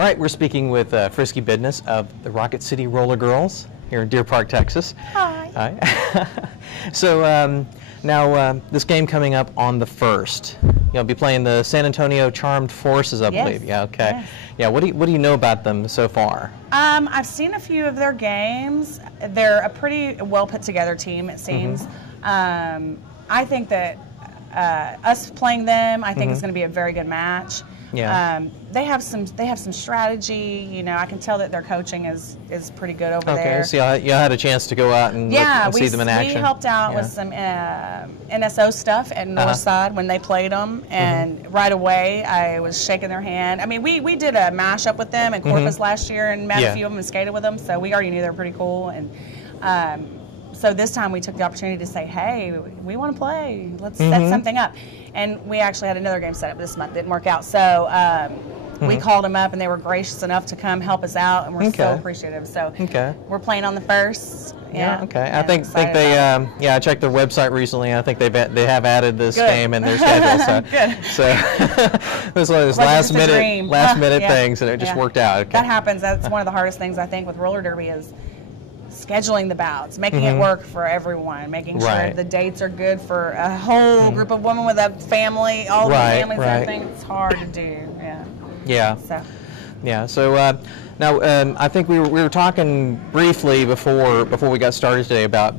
All right, we're speaking with Frisky Bidness of the Rocket City Rollergirls here in Deer Park, Texas. Hi. Hi. So now this game coming up on the 1st. You'll be playing the San Antonio Charmed Forces, I believe. Yeah. Okay. Yes. Yeah. What do you know about them so far? I've seen a few of their games. They're a pretty well put together team, it seems. I think that us playing them, I think is going to be a very good match. Yeah. They have some strategy. You know, I can tell that their coaching is pretty good over there. Okay. So y'all had a chance to go out and, and see them in action. We helped out with some NSO stuff at Northside when they played them, and right away I was shaking their hand. I mean, we did a mashup with them in Corpus last year and met a few of them and skated with them, so we already knew they were pretty cool. And so this time we took the opportunity to say, hey, we want to play. Let's set something up. And we actually had another game set up this month. Didn't work out. So we called them up, and they were gracious enough to come help us out, and we're so appreciative. So we're playing on the 1st. Yeah. Okay. I think they I checked their website recently. I think they have added this game in their schedule. So so it was one of those last minute things, and it just worked out. Okay. That happens. That's one of the hardest things I think with roller derby is scheduling the bouts, making it work for everyone, making sure the dates are good for a whole group of women with a family, all the families and everything. It's hard to do. So now I think we were talking briefly before we got started today about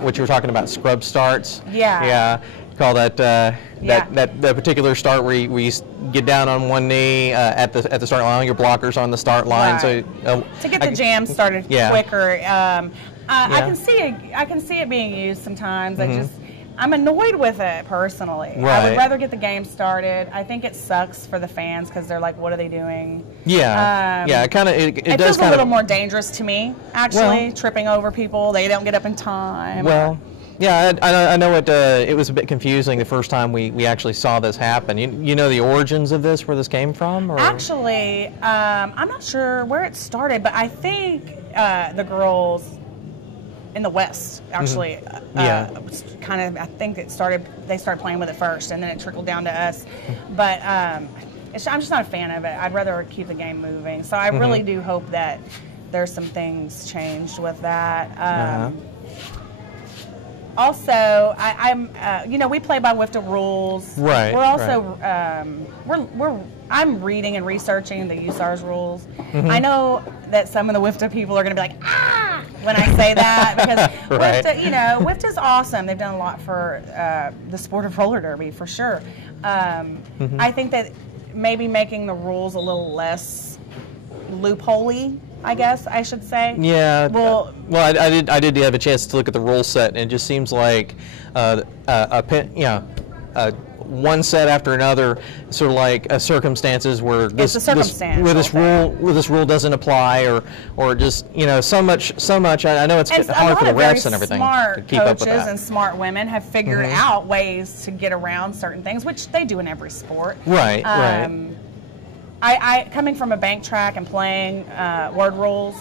what you were talking about, scrub starts. Yeah. Call that that particular start where you get down on one knee at the start line. Your blockers on the start line, so to get the jam started quicker. I can see it being used sometimes. I'm annoyed with it personally. I would rather get the game started. I think it sucks for the fans because they're like, what are they doing? It kind of it feels a little more dangerous to me actually. Tripping over people, they don't get up in time. Yeah, I know it was a bit confusing the first time we actually saw this happen. You know the origins of this, where this came from? Or? Actually, I'm not sure where it started, but I think the girls in the West actually kind of, I think they started playing with it first, and then it trickled down to us. But I'm just not a fan of it. I'd rather keep the game moving. So I really do hope that there's some things changed with that. Also, we play by WIFTA rules. Right. We're also I'm reading and researching the USAR's rules. I know that some of the WIFTA people are going to be like, ah, when I say that, because WIFTA's awesome. They've done a lot for the sport of roller derby for sure. I think that maybe making the rules a little less loopholey, I guess I should say. Yeah. Well, I did have a chance to look at the rule set, and it just seems like one set after another, sort of like circumstances where this rule doesn't apply, or just so much. I know it's hard for the refs and everything to keep up with that. Smart coaches and smart women have figured out ways to get around certain things, which they do in every sport. Right. I coming from a bank track and playing word rules,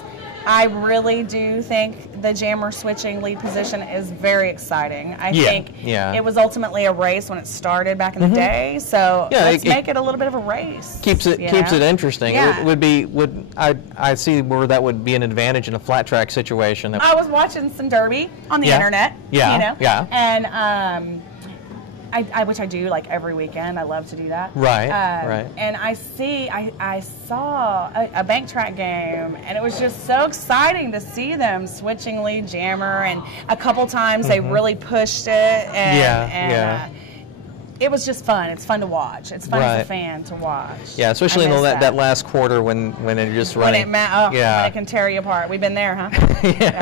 I really do think the jammer switching lead position is very exciting. I think it was ultimately a race when it started back in the day, so let's make it a little bit of a race. Keeps it interesting. Yeah. I see where that would be an advantage in a flat track situation. I was watching some derby on the internet. And which I do like every weekend. I love to do that. Right. And I saw a bank track game, and it was just so exciting to see them switching lead jammer, and a couple times they really pushed it, and it was just fun. It's fun to watch. It's fun as a fan to watch. Yeah, especially in that last quarter when it just running. When it can tear you apart. We've been there, huh?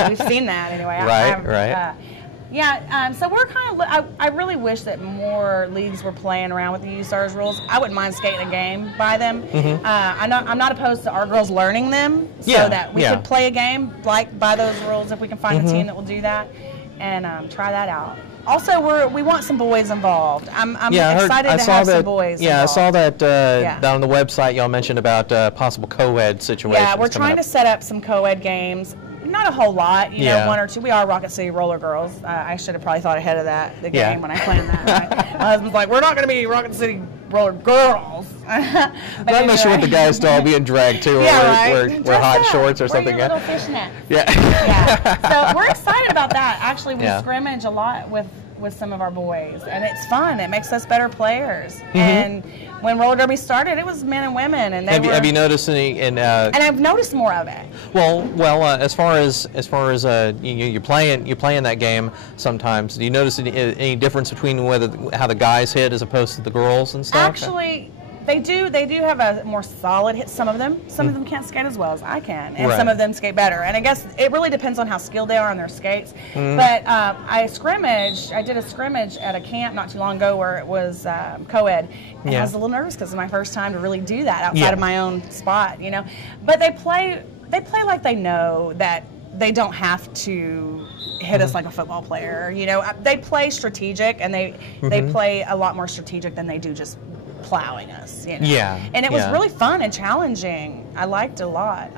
We've seen that anyway. Right. So we're kind of. I really wish that more leagues were playing around with the USAR's rules. I wouldn't mind skating a game by them. I'm not opposed to our girls learning them, so that we could play a game like by those rules if we can find a team that will do that, and try that out. Also, we want some boys involved. I'm excited to have some boys involved. I saw that down on the website. Y'all mentioned about possible co-ed situations. Yeah, we're trying to set up some co-ed games. Not a whole lot, one or two. We are Rocket City Rollergirls. I should have probably thought ahead of the game when I planned that. Right? My husband's like, we're not going to be Rocket City Rollergirls. I'm not sure what the guys do all being dragged to, or wear hot shorts or something. Wear your little fishnets. Yeah. Yeah. So we're excited about that. Actually, we scrimmage a lot with some of our boys, and it's fun. It makes us better players. And when roller derby started, it was men and women, and have you noticed any? And I've noticed more of it. Well, as far as you playing that game sometimes, do you notice any difference between how the guys hit as opposed to the girls and stuff? Actually, they do have a more solid hit. Some of them can't skate as well as I can, and some of them skate better. And I guess it really depends on how skilled they are on their skates. But I did a scrimmage at a camp not too long ago where it was co-ed, and I was a little nervous because it was my first time to really do that outside of my own spot, you know. But they play like they know that they don't have to hit us like a football player, you know. They play strategic, and they play a lot more strategic than they do just plowing us, you know? Yeah. And it was really fun and challenging. I liked it a lot.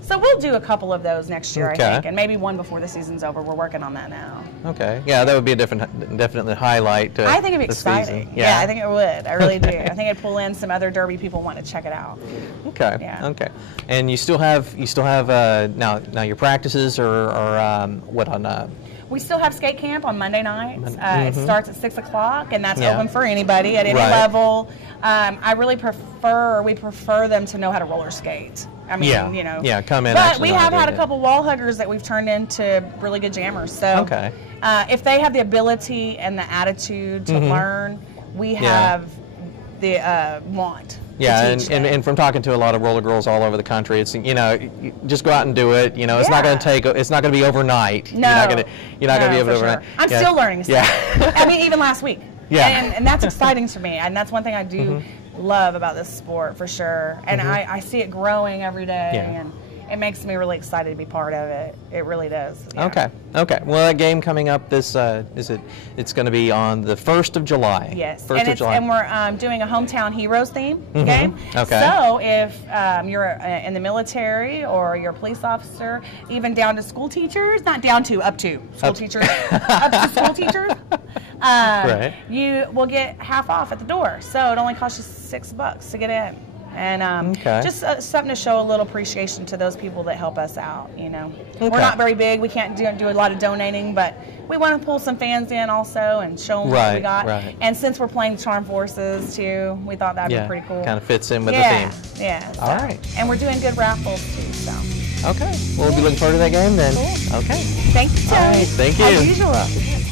So we'll do a couple of those next year, I think, and maybe one before the season's over. We're working on that now. Okay. Yeah, that would be a definitely highlight. I think it'd be exciting. Yeah, I think it would. I really do. I think it'd pull in some other derby people want to check it out. Okay. Yeah. Okay. And you still have now your practices are what on? We still have skate camp on Monday nights. It starts at 6 o'clock, and that's open for anybody at any level. We prefer them to know how to roller skate. I mean, you know. Yeah, come in. But we have had a couple wall huggers that we've turned into really good jammers. So if they have the ability and the attitude to learn, we have the want. Yeah, and from talking to a lot of roller girls all over the country, it's you just go out and do it. You know, it's not going to be overnight. No, you're not going to be able to overnight. Sure. I'm still learning stuff. Yeah. I mean, even last week. Yeah. And that's exciting to me, and that's one thing I do love about this sport for sure. And I see it growing every day, and it makes me really excited to be part of it. It really does. Yeah. Okay. Well, that game coming up it's going to be on the 1st of July. Yes. 1st of July. And we're doing a hometown heroes theme game. Okay. So if you're in the military or you're a police officer, even down to school teachers, not down to, up to school teachers, up to school teachers, you will get half off at the door. So it only costs you $6 to get in. And just something to show a little appreciation to those people that help us out, you know. We're not very big. We can't do a lot of donating, but we want to pull some fans in also and show them what we got. Right. And since we're playing Charmed Forces, too, we thought that would be pretty cool. Kind of fits in with the theme. Yeah. So. All right. And we're doing good raffles, too, so. Okay. We'll be looking forward to that game then. Cool. Okay. Thank you, Tony. All right. Thank you. As usual.